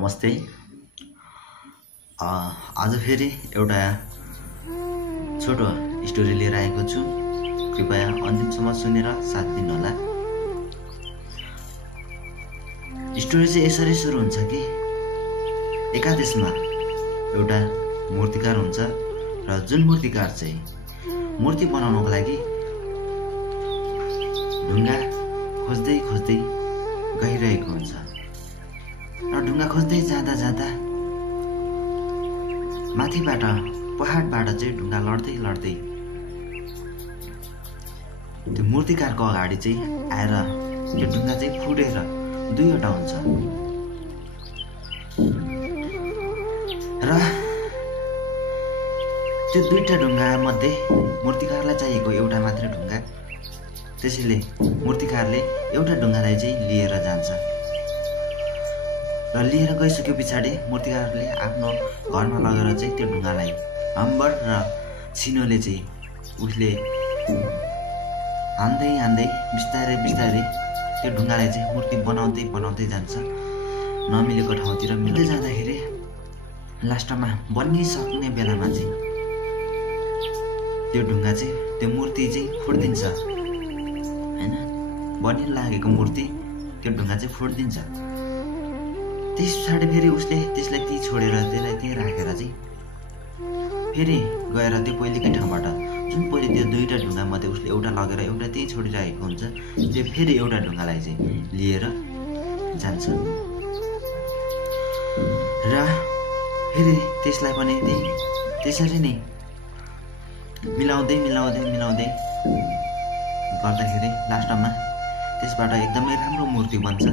नमस्ते। आज फेरि एउटा छोटो स्टोरी लिएर आएको छु। कृपया अन्तिमसम्म सुनेर साथ दिनुहोला। स्टोरी चाहिँ यसरी सुरु हुन्छ कि एकादेशमा एउटा मूर्तिकार हुन्छ र जुन मूर्तिकार चाहिँ मूर्ति बनाउनको लागि ढुङ्गा खोज्दै खोज्दै गइरहेको हुन्छ र ढुङ्गा खोज्दै जाँदा जाँदा माथिबाट पहाडबाट चाहिँ ढुङ्गा लड्दै लड्दै त्यो मूर्तिकारको अगाडि चाहिँ आएर त्यो ढुङ्गा चाहिँ फुटेर दुईवटा हुन्छ र त्यो दुईटा ढुङ्गा मध्ये मूर्तिकारलाई चाहिएको एउटा मात्रै ढुङ्गा। त्यसैले मूर्तिकारले एउटा ढुङ्गालाई चाहिँ लिएर जान्छ र लिएर गइसके पछाडि मूर्तिकारले आफ्नो घरमा लगेर चाहिँ त्यो ढुङ्गालाई हम्बर र छिनोले चाहिँ उसले हान्दै हान्दै बिस्तारै बिस्तारै त्यो ढुङ्गालाई चाहिँ मूर्ति बनाउँदै बनाउँदै जान्छ। नमिलेको ठाउँतिर मिल्दै जाँदाखेरि लास्टमा बनिसक्ने बेलामा चाहिँ त्यो ढुङ्गा चाहिँ त्यो मूर्ति चाहिँ फुट्दिन्छ हैन। बनिन लागेको मूर्ति त्यो ढुङ्गा चाहिँ फुट्दिन्छ। त्यस पछाडि फेरि उसले त्यसलाई ती छोडेर त्यसलाई त्यही राखेर चाहिँ फेरि गएर त्यो पहिलेकै ठाउँबाट जुन पहिले त्यो दुईटा ढुङ्गा मध्ये उसले एउटा लगेर एउटा त्यही छोडिरहेको हुन्छ त्यो फेरि एउटा ढुङ्गालाई चाहिँ लिएर जान्छ र फेरि त्यसलाई पनि त्यसरी नै मिलाउँदै मिलाउँदै मिलाउँदै गर्दाखेरि लास्टमा त्यसबाट एकदमै राम्रो मूर्ति बन्छ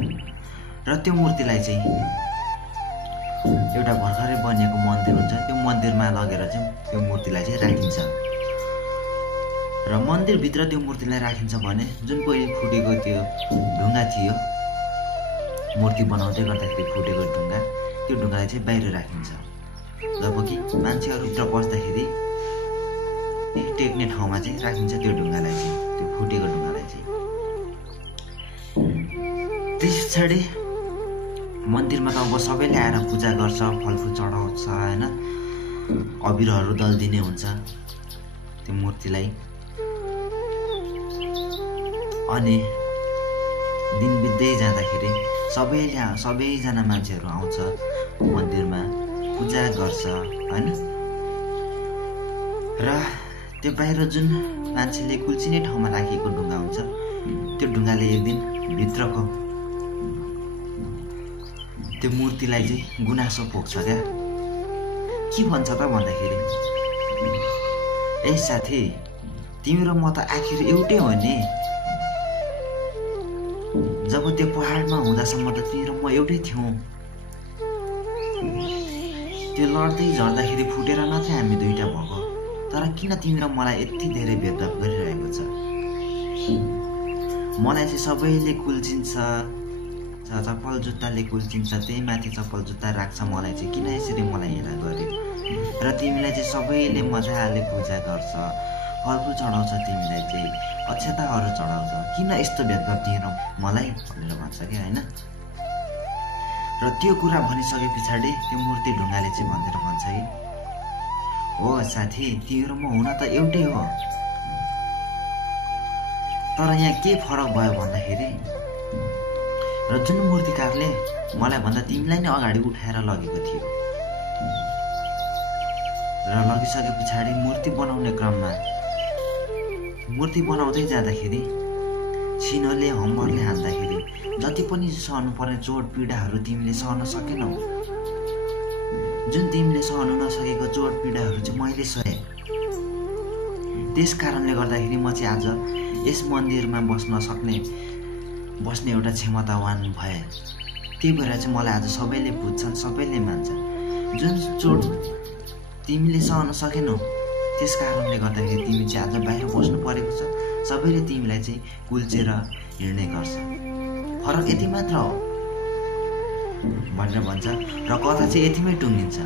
र त्यो मूर्तिलाई चाहिँ एउटा भर्खरै बनिएको मन्दिर हुन्छ त्यो मन्दिरमा लगेर चाहिँ त्यो मूर्तिलाई चाहिँ राखिन्छ र मन्दिरभित्र त्यो मूर्तिलाई राखिन्छ भने जुन पहिले फुटेको त्यो ढुङ्गा थियो मूर्ति बनाउँदै गर्दाखेरि फुटेको ढुङ्गा त्यो ढुङ्गालाई चाहिँ बाहिर राखिन्छ। जबकि मान्छेहरू भित्र पस्दाखेरि टेक्ने ठाउँमा चाहिँ राखिन्छ त्यो ढुङ्गालाई चाहिँ त्यो फुटेको ढुङ्गालाई चाहिँ। त्यस पछाडि मन्दिरमा त अब सबैले आएर पूजा गर्छ, फलफुल चढाउँछ हैन, अबिरहरू दल्दिने हुन्छ त्यो मूर्तिलाई। अनि दिन बित्दै जाँदाखेरि सबैजना मान्छेहरू आउँछ मन्दिरमा पूजा गर्छ हैन। र त्यो बाहिर जुन मान्छेले कुल्चिने ठाउँमा राखेको ढुङ्गा हुन्छ त्यो ढुङ्गाले एक दिन भित्रको त्यो मूर्तिलाई चाहिँ गुनासो पोख्छ क्या। के भन्छ त भन्दाखेरि, ए साथी तिम्रो म त आखिर एउटै हो नि, जब त्यो पहाडमा हुँदासम्म त तिम्रो म एउटै थियौँ, त्यो लड्दै झर्दाखेरि फुटेर मात्रै हामी दुईटा भएको, तर किन तिमी र मलाई यति धेरै भेदभाव गरिरहेको छ? मलाई चाहिँ सबैले कुल्चिन्छ, चप्पल जुत्ताले कुल्चिन्छ, त्यही माथि चप्पल जुत्ता राख्छ, मलाई चाहिँ किन यसरी मलाई हेला गर्यो? र तिमीलाई चाहिँ सबैले मजाले पूजा गर्छ, फलफुल चढाउँछ, तिमीलाई चाहिँ अक्षताहरू चढाउँछ, किन यस्तो भेदभाव दिएर मलाई भनेर भन्छ क्या होइन। र त्यो कुरा भनिसके पछाडि त्यो मूर्ति ढुङ्गाले चाहिँ भनेर भन्छ कि हो साथी तिम्रो म हुन त एउटै हो, तर यहाँ के फरक भयो भन्दाखेरि र जुन मूर्तिकारले मलाई भन्दा तिमीलाई नै अगाडि उठाएर लगेको थियो र लगिसके पछाडि मूर्ति बनाउने क्रममा मूर्ति बनाउँदै जाँदाखेरि छिनोले हम्बरले हान्दाखेरि जति पनि सहनु पर्ने चोट पीडाहरू तिमीले सहन सकेनौ, जुन तिमीले सहनु नसकेको चोट पीडाहरू चाहिँ मैले सहे। त्यस कारणले गर्दाखेरि म चाहिँ आज यस मन्दिरमा बस्ने एउटा क्षमतावान भए। त्यही भएर चाहिँ मलाई आज सबैले पुज्छन्, सबैले मान्छन्। जुन चोट तिमीले सहन सकेनौ त्यस कारणले गर्दाखेरि तिमी चाहिँ आज बाहिर बस्नु परेको छ, सबैले तिमीलाई चाहिँ कुल्चेर हिँड्ने गर्छ, फरक यति मात्र हो भनेर भन्छ। र कथा चाहिँ यतिमै टुङ्गिन्छ।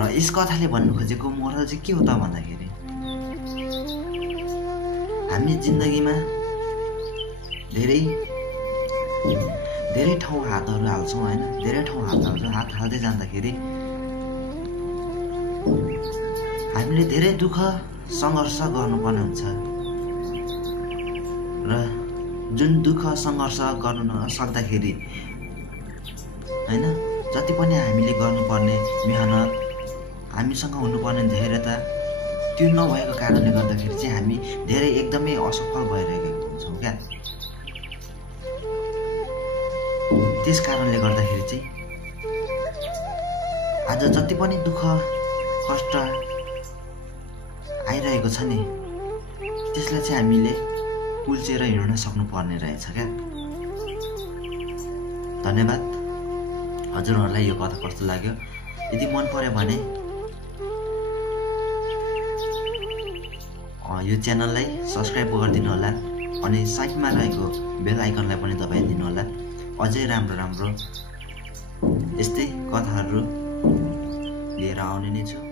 र यस कथाले भन्नु खोजेको मोरल चाहिँ के हो त भन्दाखेरि, हामी जिन्दगीमा धेरै धेरै ठाउँ हातहरू हाल्छौँ होइन, धेरै ठाउँ हात हाल्छौँ। हात हाल्दै जाँदाखेरि हामीले धेरै दुःख सङ्घर्ष गर्नुपर्ने हुन्छ र जुन दुःख सङ्घर्ष गर्नु नसक्दाखेरि होइन, जति पनि हामीले गर्नुपर्ने मेहनत, हामीसँग हुनुपर्ने धैर्यता, त्यो नभएको कारणले गर्दाखेरि चाहिँ हामी धेरै एकदमै असफल भइरहेको हुन्छौँ क्या। त्यस कारणले गर्दाखेरि चाहिँ आज जति पनि दुःख कष्ट आइरहेको छ नि, त्यसलाई चाहिँ हामीले उल्चेर हिँड्न सक्नुपर्ने रहेछ क्या। धन्यवाद। हजुरहरूलाई यो कथा कस्तो लाग्यो? यदि मन पर्यो भने यो च्यानललाई सब्सक्राइब गरिदिनु होला अनि साइडमा रहेको बेल आइकनलाई पनि दबाइदिनु होला। अझै राम्रो राम्रो यस्तै कथाहरू लिएर आउने नै छु।